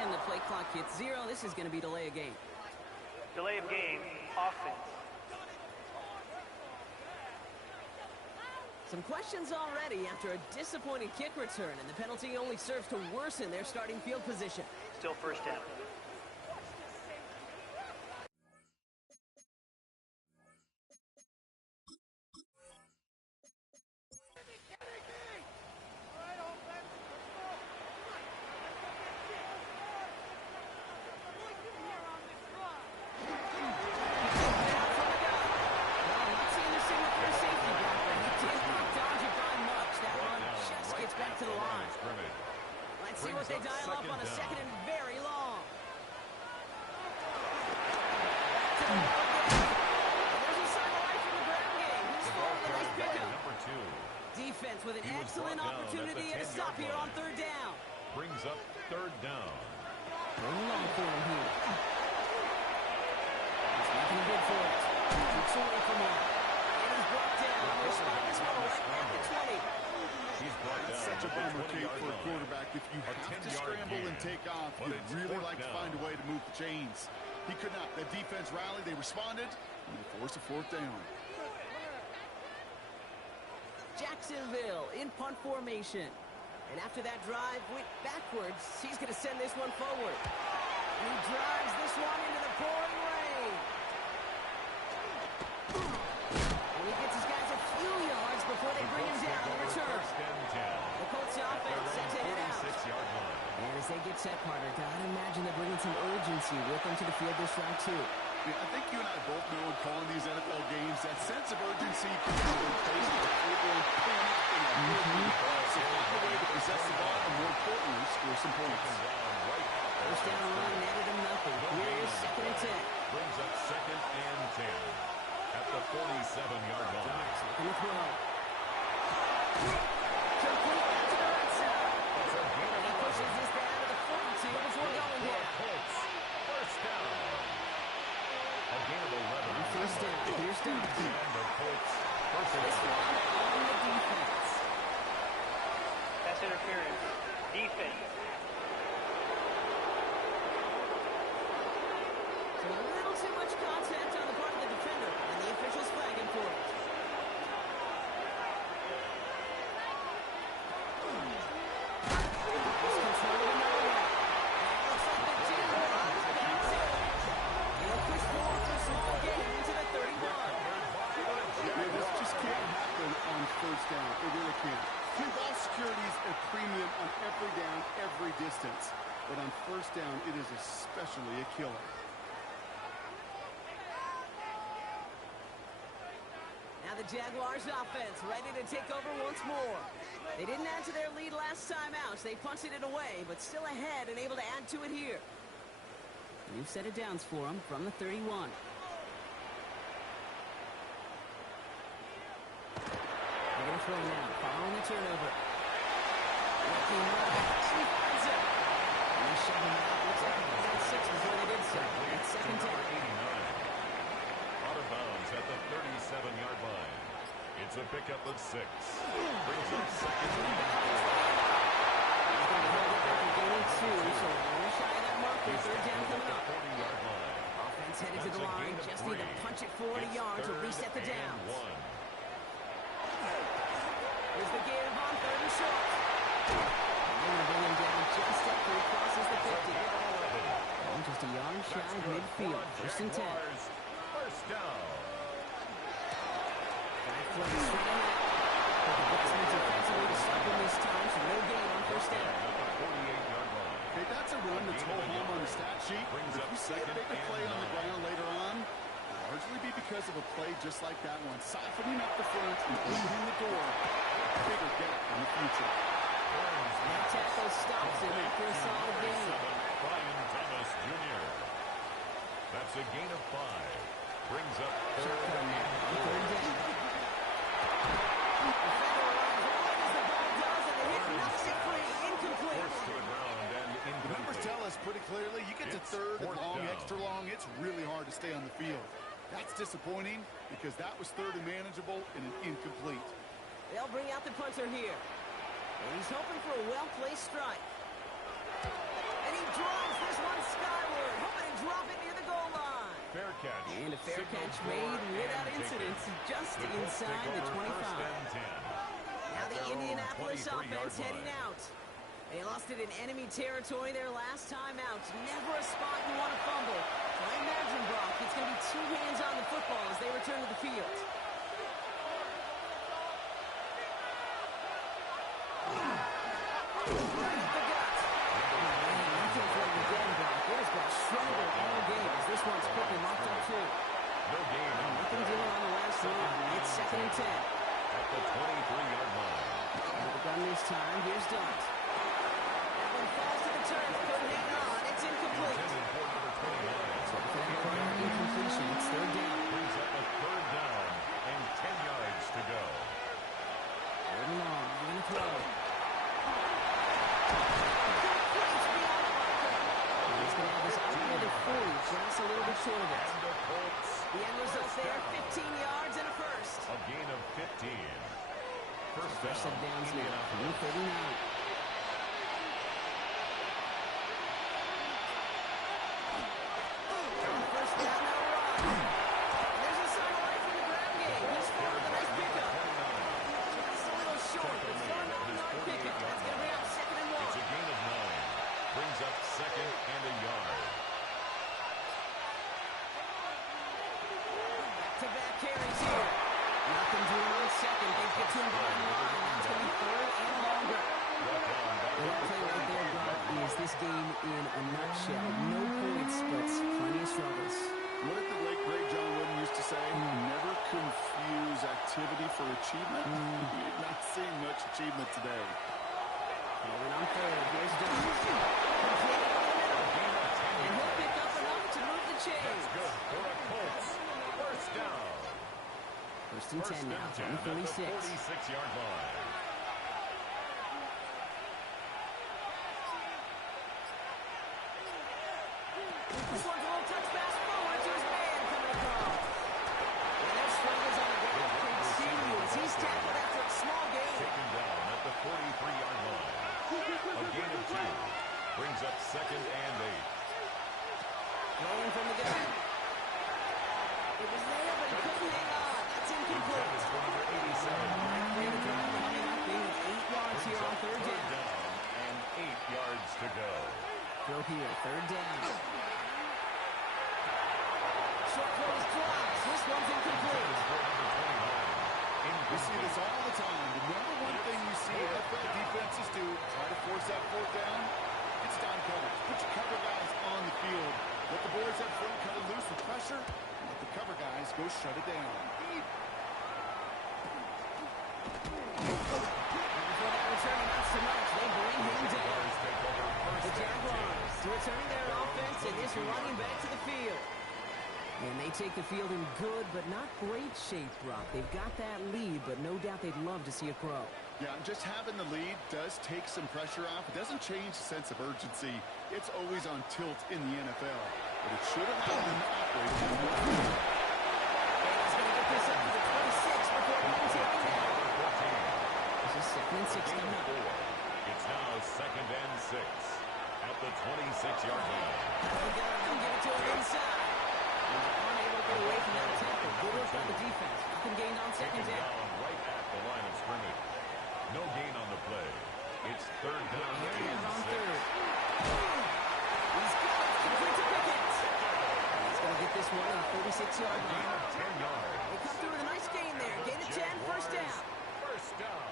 And the play clock hits 0. This is going to be delay of game. Delay of game, offense. Some questions already after a disappointing kick return, and the penalty only serves to worsen their starting field position. Still first down. To the line. Let's see what they dial up on a second and very long. Back to the ball again. There's a sign of life in the ground game. He's scored a nice pickup. Defense with an excellent opportunity and a stop here on third down. Brings up third down. Going long for him here. He's making good for it. Keeps away from him. And he's brought down. This spot is home at the 20. He's brought down trait for a quarterback. If you have to scramble and take off, you'd really like to find a way to move the chains. He could not. The defense rallied. They responded. And they forced a fourth down. Jacksonville in punt formation. And after that drive went backwards, he's going to send this one forward. And he drives this one into the pouring rain. And he gets his guys a few yards before they bring him down on the return. The Colts offense set to head out. And as they get set, Carter, gotta imagine they're bringing some urgency with them to the field this round, too. Yeah, I think you and I both know in calling these NFL games, that sense of urgency can be replaced with a full-blown panic in a movie. So find a way to possess the ball and, more importantly, score some points. First down run netted him nothing. Here is 2nd and 10. Brings up 2nd and 10 at the 47-yard line. Second and 12. Complete out to the right side. And he pushes this down to the 42 before going down. First down. A gain of 11. First down. Here's down. And the Colts. This one on the defense. Pass interference. Defense. So a little too much contact on the part of the defender, and the officials flagging for it. He's controlling another one. Looks like the Jaguars are going to they'll push forward for a small gain into the 31. Yeah, this just can't happen on first down. It really can't. Ball security is a premium on every down, every distance. But on first down, it is especially a killer. Now the Jaguars offense ready to take over once more. They didn't add to their lead last time out. They punted it away, but still ahead and able to add to it here. New set of downs for them from the 31. They're going to throw now, following the turnover. Looking right, she finds it. And they shove him out. Looks like he was at 6 before they did so. It's 2nd down. Out of bounds at the 37-yard line. It's a pickup of 6. Brings up 2nd and 4. He's going to hold it back and gain 2, so we're shy of that marker. 3rd down coming up. 40-yard line. Offense headed to the line. Just need to punch it forward a yard to reset the downs. Here's the gain on 3rd and short. They're going to bring him down just after he crosses the 50. And just a yard shy of midfield. 1st and 10. First down. Back foot straight out. But the Bucks defensively to stop him this time, so no gain on 1st down. 48-yard line. Hey, that's a run that's hold home on the stat sheet. Brings If up you see a 2nd bigger play and on the 9. ground later on, it'll largely be because of a play just like that one. Siphoning up the front and opening the door. A bigger gap in the future. That tackle stops him after a solid gain. Brian Thomas Jr. That's a gain of 5. Brings up 3rd Shotgun now. and 3rd down. Defender arrives right as the ball does, and the hit knocks it free. Incomplete. forced to the ground and The numbers incomplete. tell us pretty clearly, you get to It's 3rd and 4th long, down. extra long, it's really hard to stay on the field. That's disappointing because that was 3rd and manageable and an incomplete. They'll bring out the punter here. And he's hoping for a well-placed strike. And he drives this one skyward, hoping to drop it near the goal line. Fair catch. And a fair Signal catch score made without and incident, taken. just The Colts inside take the over 25. 1st and 10. Now At the their own Indianapolis 23-yard offense heading line. out. They lost it in enemy territory their last time out. Never a spot you want to fumble. So I imagine, Brock, it's going to be 2 hands on the football as they return to the field. Right up the gut. Man, you can't throw the dead, Brock. It has been struggle all game as this one's quickly marked up too. No gain. Nothing doing on the last run. It's 2nd and 10. At the 23-yard line. With the gun this time, here's Dunt. That one falls to the turf, couldn't hang on. It's incomplete. Intended for number 29. So for that corner incompletion, it's 3rd down. Brings up a 3rd down and 10 yards to go. 3rd and long, they're going to throw. He's going to have this out of the 40, just a little bit short of it. And the Colts. The end result there, 15 yards and a first. A gain of 15. First First set down. downs now from the 39. second and a yard. Back-to-back carries here. Nothing doing on second. They get to him behind the line. Now it's going to be third and longer. And that play right there, Brock, is this game in a nutshell. No points, but plenty of struggles. What did the late great John Wooden used to say? Never confuse activity for achievement. You're not seeing much achievement today. Rolling on third. Here's Dobbs. Complete over the middle. And he'll pick up enough to move the chains. That's good for a Colts. First down. First and 10 now from the 46. 46-yard line. This one's a little touch pass forward to his man coming across. And their struggles on the ground continues. He's tackled after a small gain. Taken down at the 43-yard line. A gain of 2. Brings up second and 8. Rolling from the gun. It was there, but he couldn't hang on. That's incomplete. It's for number 87. Referee the drive coming up. They have 8 yards here on third down. And 8 yards to go. Throw here, third down. Short throws drops. This one's incomplete. We see this all the time. The number one thing you see NFL defenses do, try to force that fourth down, it's down coverage. Put your cover guys on the field. Let the boys up front cut it loose with pressure. Let the cover guys go shut it down. Before that return amounts to much, they bring him down. The Jaguars returning their offense and this running back to the field. And they take the field in good but not great shape, Brock. They've got that lead, but no doubt they'd love to see it grow. Yeah, just having the lead does take some pressure off. It doesn't change the sense of urgency. It's always on tilt in the NFL. But it should have allowed them to operate a little more. And he's going to get this up to the 26 before being taken down. This is second and 6 coming up. It's now second and 6 at the 26-yard line. They'll give it to him inside. He's unable to get away from that tackle. Good work by the defense. Nothing gained on second Taken down. down right at the line of scrimmage. No gain on the play. It's third down And on and 6. third. He's got it. Complete to Pickens. He's going to get this one at the 46-yard Gain line. of 10 yards. They come through with a nice gain there. Gain of 10, first down. First down.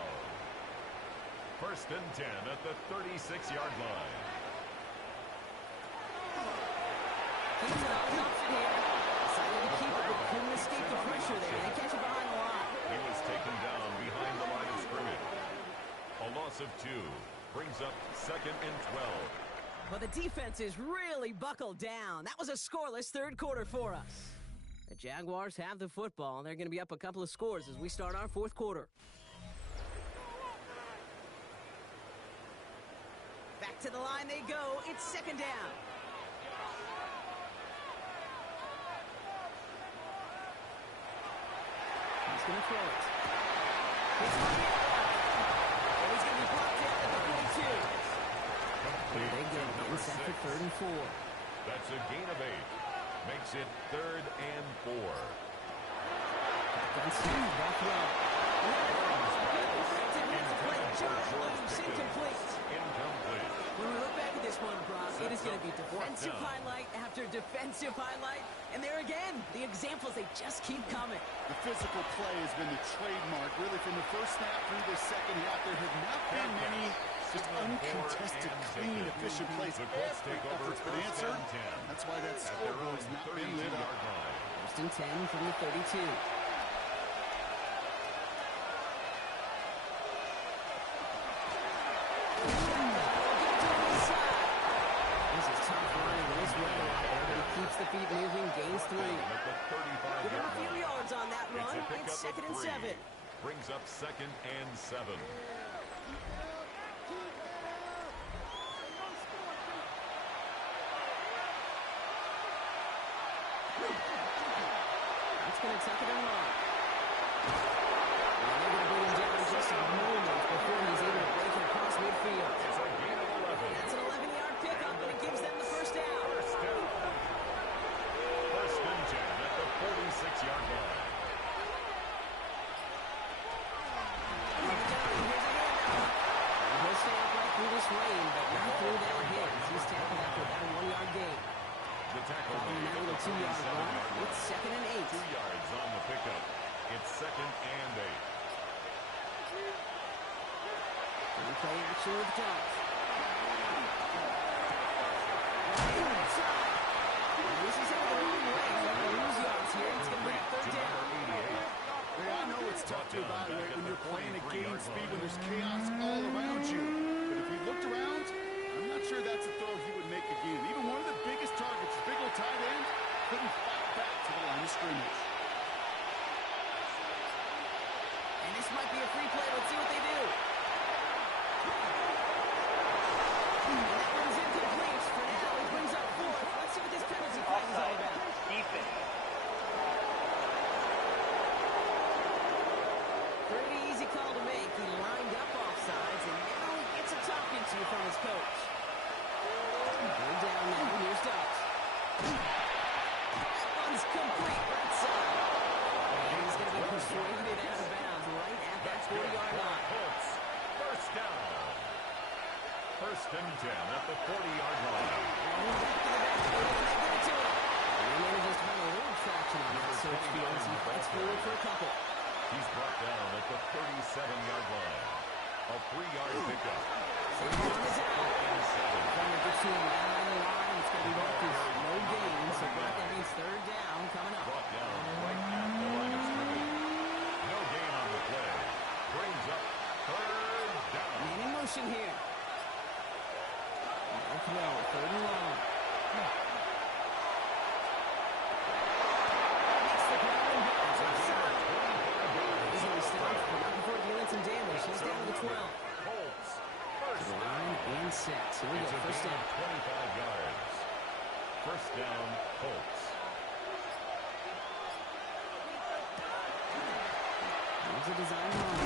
First and 10 at the 36-yard line. Keeps it on option here. Decided to keep it, but couldn't escape the pressure there. They catch it behind the line. He was taken down behind the line of scrimmage. A loss of 2 brings up second and 12. But the defense is really buckled down. That was a scoreless third quarter for us. The Jaguars have the football, and they're going to be up a couple of scores as we start our fourth quarter. Back to the line they go. It's second down. He's going to throw it. He's going to get it. And he's going to be blocked out at the 42. Here they go. Getting set for third and 4. That's a gain of 8. Makes it third and 4. Gun snap, ball throw. Incomplete. When we look back at this one, Brock, it is going to be defensive highlight after defensive highlight. And there again, the examples, they just keep coming. The physical play has been the trademark, really, from the first snap through the second half. There have not been many just uncontested, clean, efficient plays. Every effort's been answered. That's why that scoreboard's not been lit up. First and 10 from the 32. This is tough running this way out there, but he keeps the feet moving, gains 3. Give him a few yards on that run. It's second and 7. Brings up second and 7. That's going to tuck it and run. And they're going to bring him down in just a moment before he's able to break it across midfield. It's a gain of 11. That's an 11-yard pickup, and it gives them the first down. First down. First and 10 at the 46-yard line. He'll stay upright through this rain, but not through that hit. He's tackled after a forward for a couple. He's brought down at the 37-yard line. A 3-yard pickup. Saquon is out. Runner gets to him right on the line. It's going to be marked as no gain. So Brock, that means third down coming up. Brought down right at the line of scrimmage. No gain on the play. Brings up third down. Man in motion here. No throw. Third and long. Makes the ground and bounds outside. He's going to stop, but not before dealing some damage. He's down to the 12. Colts. To the line and set. Here we go. It's a First gain down. of 25 yards. First down, Colts. Here's a design run.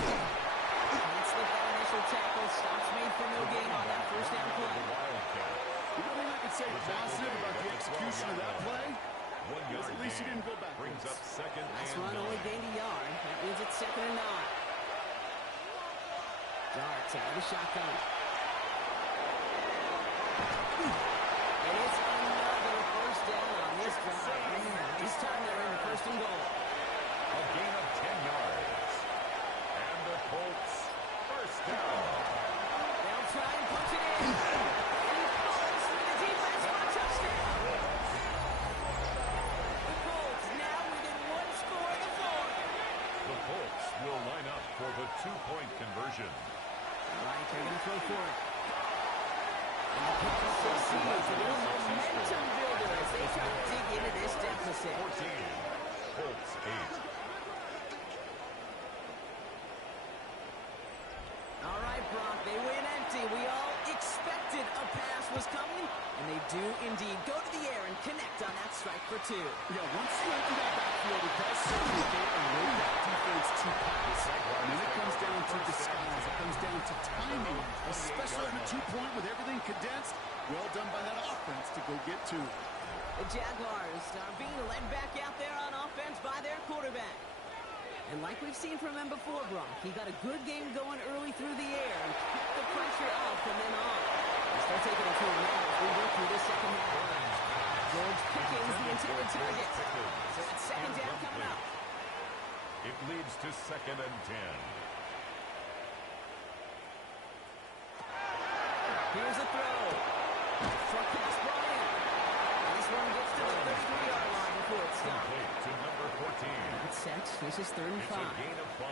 Can't slip that initial tackle. Stops made for no gain on that first down play. The Wildcat. The only thing I can say positive about the execution of that play 1 is yard at least he gain. didn't go backwards. Brings up second Last and run only 9. gained a yard. That means it's second and 9. Darts out of the shotgun. And it's another first down on this drive. Man, this time they're in the first and goal. A gain of 10 yards. And the Colts first down. They'll try and punch it in. And he falls through the defense for a touchdown. The Colts now within one score of the fourth. The Colts will line up for the 2-point conversion. All right, they're going to throw for it. And the Colts succeed. A little momentum builder as they try to dig into this deficit. 14. Colts 8. All right, Brock, they win empty. We all expected a pass was coming, and they do indeed go to the air and connect on that strike for 2. Yeah, once you enter that backfield, it does certainly get a load that defense to pass. And then it comes down to disguise. It comes down to timing, especially on a 2-point with everything condensed. Well done by that offense to go get 2. The Jaguars are being led back out there on offense by their quarterback. And like we've seen from him before, Brock, he got a good game going early through the air and kept the pressure up from then on. They start taking it to him now as we work through this second half. George Pickens, the intended target. So it's second down coming up. It leads to second and 10. Here's a throw. Short pass brought in. And this one gets to the 33-yard line before it's stopped. Complete to number 14. It's set. This is third and It's a 5. gain of 5.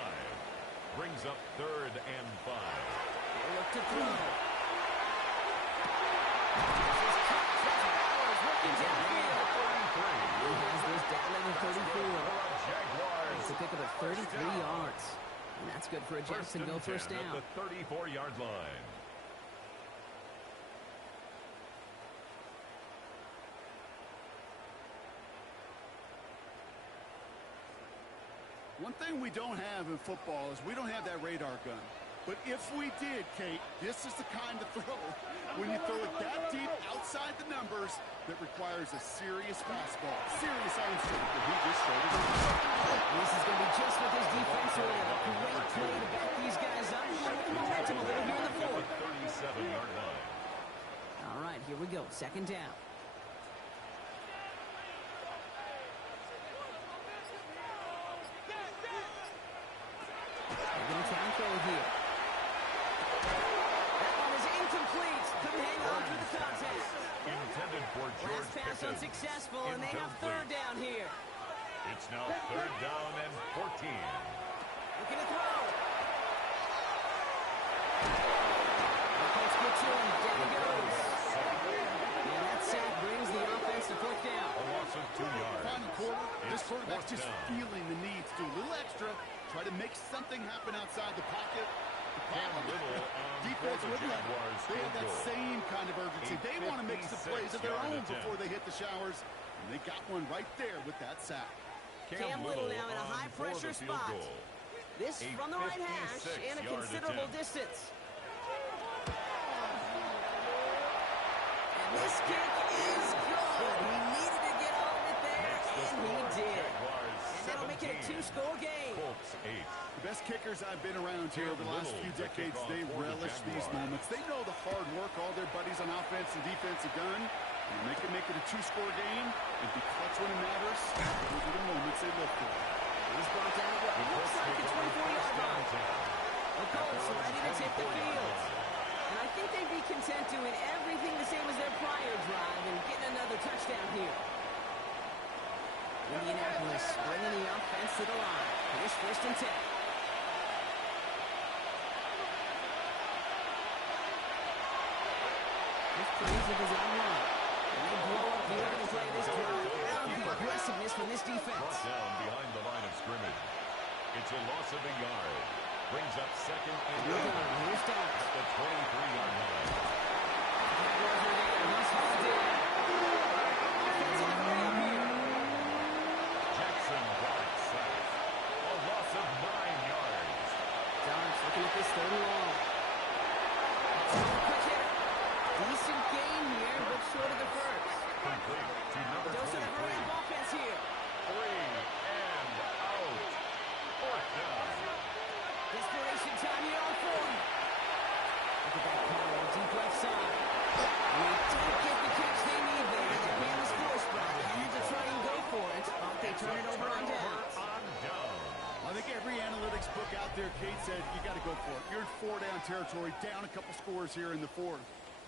Brings up third and 5. They look to throw. This is cut. Jaguars working downfield. He has this down at the 34. Jaguars. It's a pickup of 33 yards. And that's good for a Jacksonville first down. At the 34-yard line. One thing we don't have in football is we don't have that radar gun. But if we did, Kate, this is the kind of throw, when you throw it that deep outside the numbers, that requires a serious fastball, serious arm strength, but he just showed it. This is going to be just what this defense ordered. A great play to back these guys up. Show the momentum a little here in the fourth. 37-yard line. All right, here we go. Second down. They're going to try and throw here. That one is incomplete. Couldn't hang on through the contact. Intended for George Last pass Pickens. unsuccessful, and they have Incomplete. third down here. It's now third down and 14. Looking to throw. The Colts get to him. Down he goes. And that sack brings the offense to fourth down. A loss of 2 yards. Final quarter, this It's quarterback's fourth just down. feeling the need to do a little extra, try to make something happen outside the pocket. Cam Little Defense for the wouldn't have it. Jaguars They have field that goal. same kind of urgency. A They want to make some plays of their 56-yard own attempt. before they hit the showers, and they got one right there with that sack. Cam Little now in a on high-pressure for the field spot. goal. This A from the right hash and a 56-yard considerable attempt. distance. And this kick is good. He needed to get all of it there, Makes the and he score. did. Jaguars And that'll make it a 17. two-score game. Colts 8. The best kickers I've been around here over the last Little few to decades, kick off they for the relish these Jaguars. moments. They know the hard work all their buddies on offense and defense have done. And they can make it a two-score game and be clutch when it matters. Those are the moments they look for. He's brought down at what looks like the 24-yard line. The Colts ready to take the field. And I think they'd be content doing everything the same as their prior drive and getting another touchdown here. Indianapolis bringing the offense to the line. Here's 1st and 10. This plays with his own line. And they blow up the opening play of this drive. The aggressiveness from this defense. Brought down behind the line of scrimmage. It's a loss of a yard. Brings up 2nd and 8. Here's down. At the 23-yard line. Jaguars are there. He's hauled in. Offensive hurry up here. Jackson got it sacked. A loss of 9 yards. Dogs looking at this 3rd and long. Quick hitter. Decent gain here, but short of the first. Complete to number Dose of the 23. hurry-up offense here. 3 and out. 4th down. Desperation time here on 4th. Look at that power, deep left side. And they don't get the catch they need there. The band is forced, but had to try and go for it. But they turn it over on downs. On down. I think every analytics book out there, Kate, said you got to go for it. You're in 4-down territory, down a couple scores here in the 4th.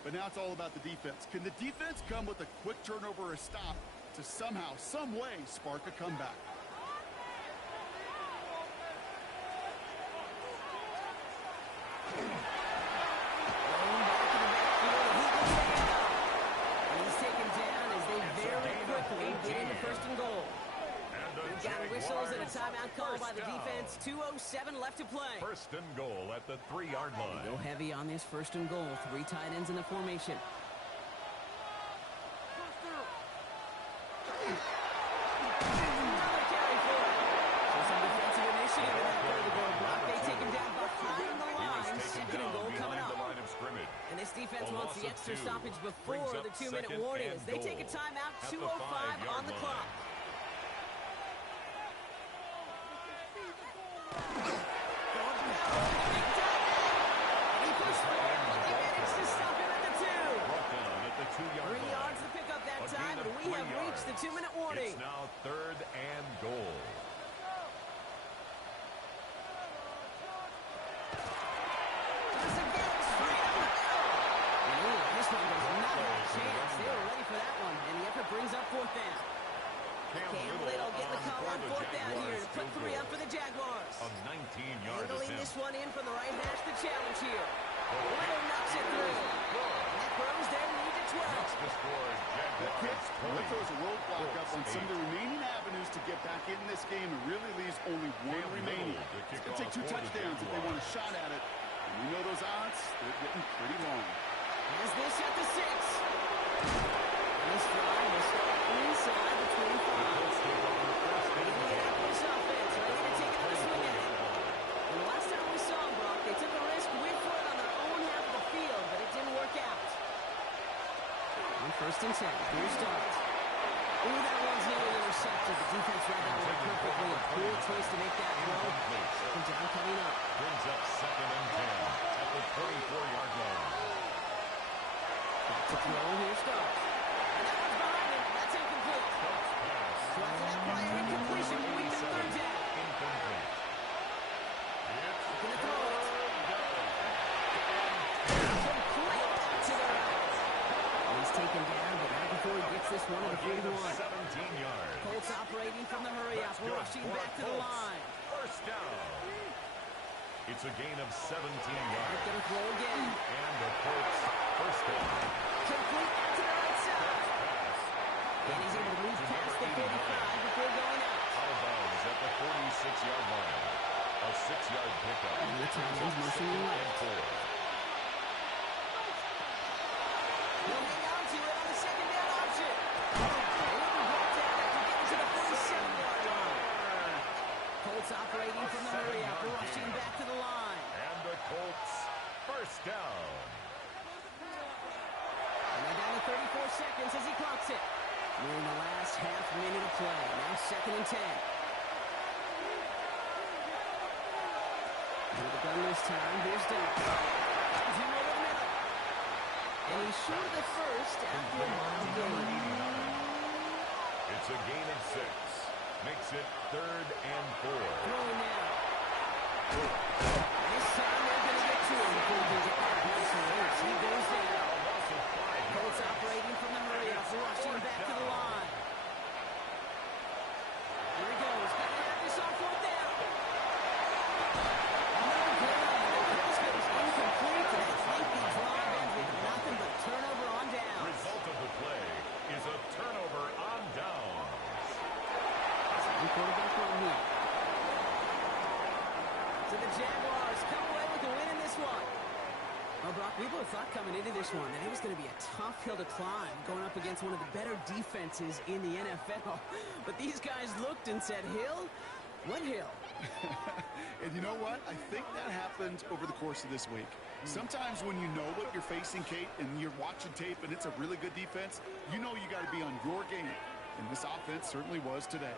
But now it's all about the defense. Can the defense come with a quick turnover or a stop to somehow, some way, spark a comeback? Going back to the backfield, and he can stand up. And he's taken down as they very quickly get into 1st and goal. And the We've got whistles and a Jaguars timeout call by the first down. defense. 2:07 left to play. 1st and goal at the 3-yard line. Go heavy on this 1st and goal. 3 tight ends in the formation. Another carry for it. So some defensive initiative in that part of the goal block. They take him down behind the He was line. taken 2nd and down goal coming behind the up. line of scrimmage. And this defense A wants loss the of extra 2. stoppage Brings before up the 2-minute 2nd warning and as they take a goal timeout. at the 2:05 5-yard on the line. clock. He pushed forward, but they managed to stop him at the 2. Brought down at the 2-yard 3 line. yards to pick up that A time, gain and of we 3 have reached the yards. 2-minute warning. It's now 3rd and goal. This again is straight up the middle. And this one does not have a chance. They were ready for that one, and the effort brings up 4th down. Cam Little getting the call on 4th down here to put 3 up for the Jaguars. A 19-yard Handling attempt. this one in from the right hash, the challenge here. Little knocks it through. That grows their lead to 12. That's the score. That kid Jaguars 20. throws a roadblock up on some of the 8. remaining avenues to get back in this game and really leaves only one Cam remaining. Little to kick It's going to take 2 off for the touchdowns if they want a shot at it. And you know those odds, they're getting pretty long. Has this at the 6. And this drive will start inside the 25. Indianapolis offense ready to take another swing at it. And the last time we saw them, Brock, they took a risk, went for it on their own half of the field, but it didn't work out. On 1st and 10, here's Dart. Ooh, that one's nearly intercepted. The defense read that one perfectly. A cool choice to make that throw. 2nd down coming up. Brings up 2nd and 10 at the 24-yard line. Back to throw, here's Dart. And that one's behind him. That's incomplete. So after that prior incompletion, we get 3rd down. Incomplete. Gonna throw it. Complete back to the right. And he's taken down, but not before he gets this one to the 41. 17 yards. Colts operating from the hurry-up, rushing back to the line. 1st down. It's a gain of 17 They're yards. gonna throw again. And the Colts 1st down. Complete out to the right side. Pass. And he's able to move past the 45 before going out. Out of bounds at the 46-yard line. A 6-yard pickup. And the tight end's motioning left. 4. He'll hang on to it on the 2nd down option. And he'll be brought down after getting to the 47-yard line. Colts operating from the hurry-up, rushing back to the line. And the Colts 1st down. And they're down to 34 seconds as he clocks it. We're in the last half minute of play. Now 2nd and 10. With the gun this time, here's Dart. Zero over the middle. And he's short of the first after a long gain. It's a gain of 6. Makes it 3rd and 4. Throwing now. This time they're going to get to him before he can get back on some routes. He goes down. Colts operating from the hurry-up, rushing back to the line. Here he goes. Got to have this on 4th down. Another play. The pass goes incomplete. That lengthy drive ends with nothing but turnover on downs. Result of the play is a turnover on downs. Quarterback run here. So the Jaguars come away with a win in this one. Well, Brock, we both thought coming into this one that it was going to be a tough hill to climb going up against one of the better defenses in the NFL. But these guys looked and said, Hill? What hill? And you know what? I think that happened over the course of this week. Sometimes when you know what you're facing, Kate, and you're watching tape and it's a really good defense, you know you got to be on your game. And this offense certainly was today.